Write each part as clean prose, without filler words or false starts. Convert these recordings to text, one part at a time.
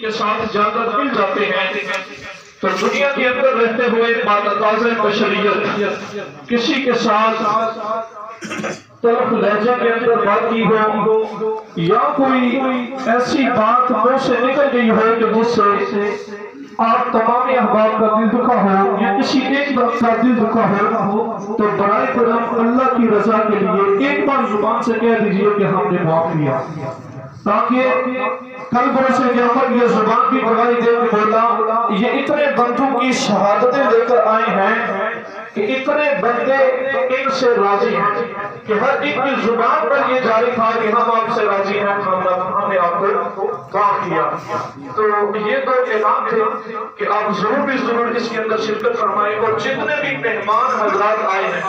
के साथ जानवर मिल जाते हैं तो दुनिया के अंदर रहते हुए बातकाज़े बशरियत किसी के साथ तलख लहजे के अंदर बात की हो या कोई ऐसी बात मुंह से निकल गई हो कि जिससे आप तमाम अहबाब का दिल दुखा हो या किसी एक वक्त का दिल दुखा हो तो बराए करम अल्लाह की रजा के लिए एक बार जुबान से कह दीजिए कि हमने माफ किया, ताकि कल बरसे क़यामत ये जुबान भी गवाही दे के बोला ये इतने बंदों की शहादतें लेकर आए हैं कि इतने बंदे इनसे राजी हैं कि हर एक की जुबान पर ये जारी था कि हम आपसे राजी हैं, हमने आपको माफ किया। तो ये दो ऐलान थे कि आप जरूर भी जरूर इसके अंदर शिरकत फरमाएं और जितने भी मेहमान हजरात आए हैं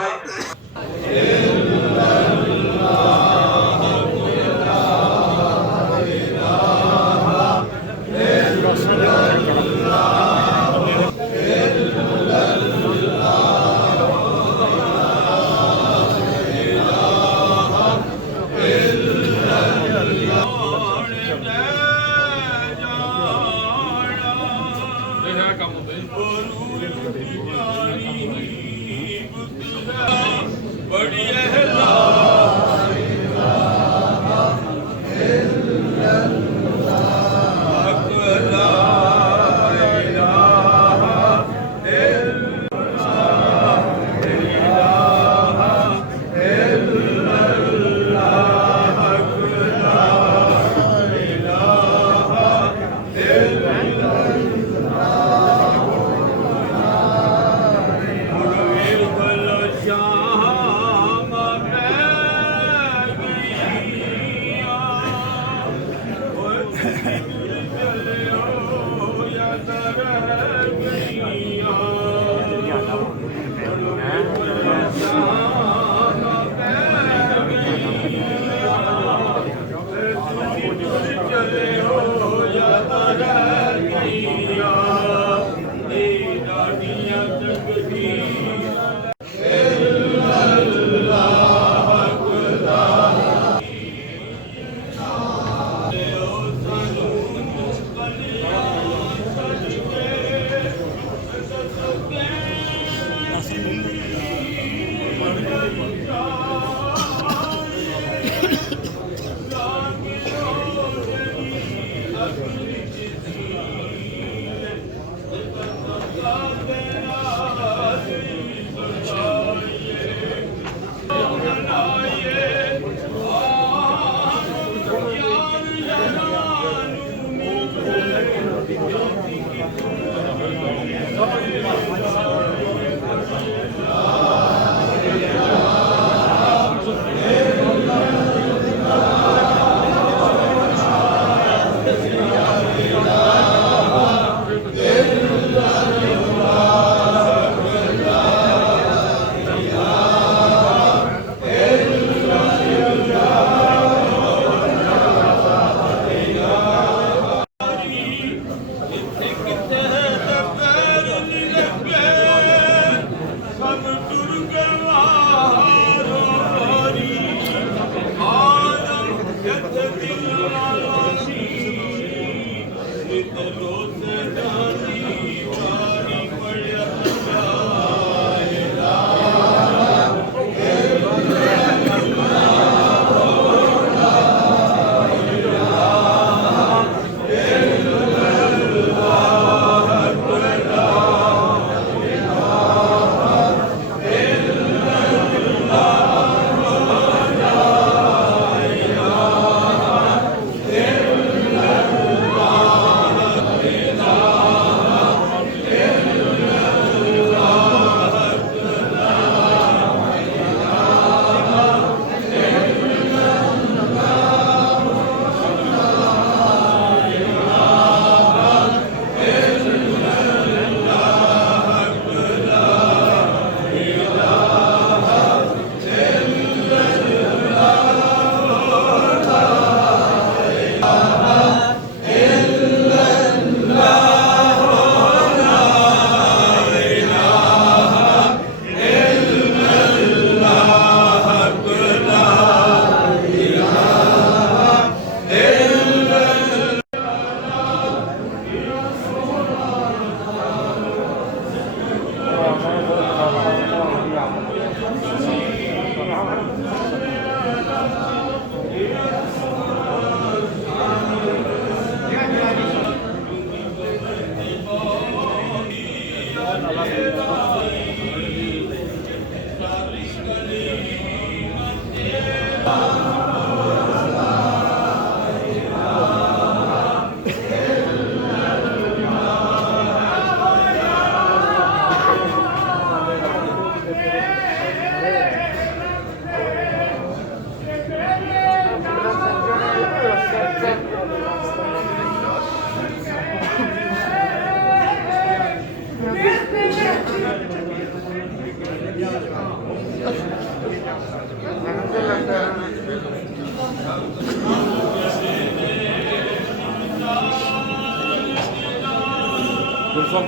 हाँ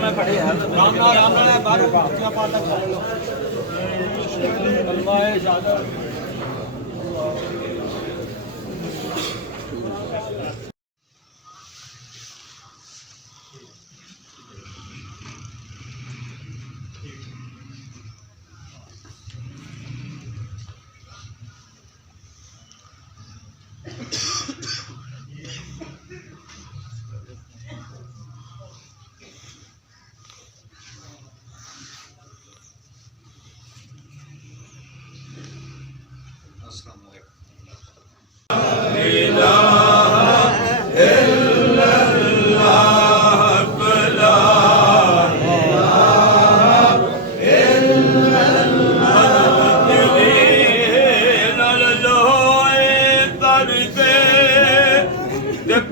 मैं पढ़े यार राम नाम बाहर क्या पाता है अल्लाह ज्यादा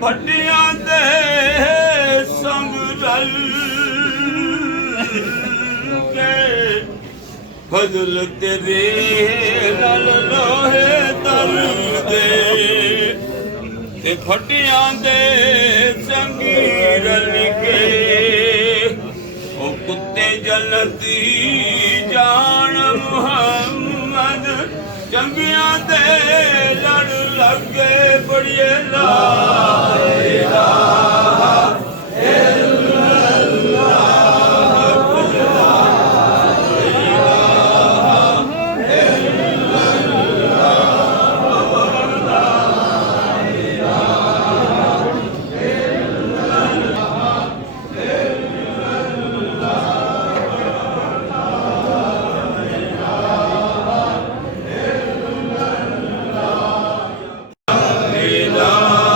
ਫੱਟੀਆਂ ਦੇ ਸੰਗ ਰਲ ਕੇ ਫਜ਼ਲ ਤੇਰੇ ਨਾਲ ਲੋਹੇ ਤਰਦੇ ਤੇ ਫੱਟੀਆਂ ਦੇ ਸੰਗ ਰਲ ਕੇ ਉਹ ਕੁੱਤੇ ਜਲਤੀ ਜਾਣ ਮੁਹੰਮਦ ਚੰਗਿਆਂ ਦੇ ਲੜ ਲੱਗੇ ਬੜੀਏ ਲਾ ਇਲਾਹਾ ਇਲੱਲਾਹ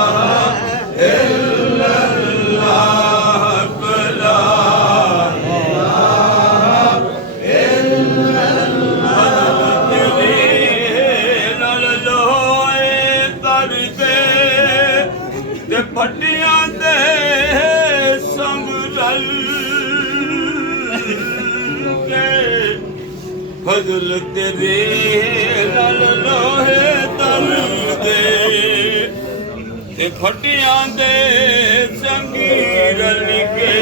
ਫੱਟੀਆਂ ਦੇ ਸੰਗ ਰਲ ਕੇ ਫਜ਼ਲ ਤੇਰੇ ਨਾਲ ਲੋਹੇ ਤਰਦੇ ਤੇ ਫੱਟੀਆਂ ਦੇ ਸੰਗ ਰਲ ਕੇ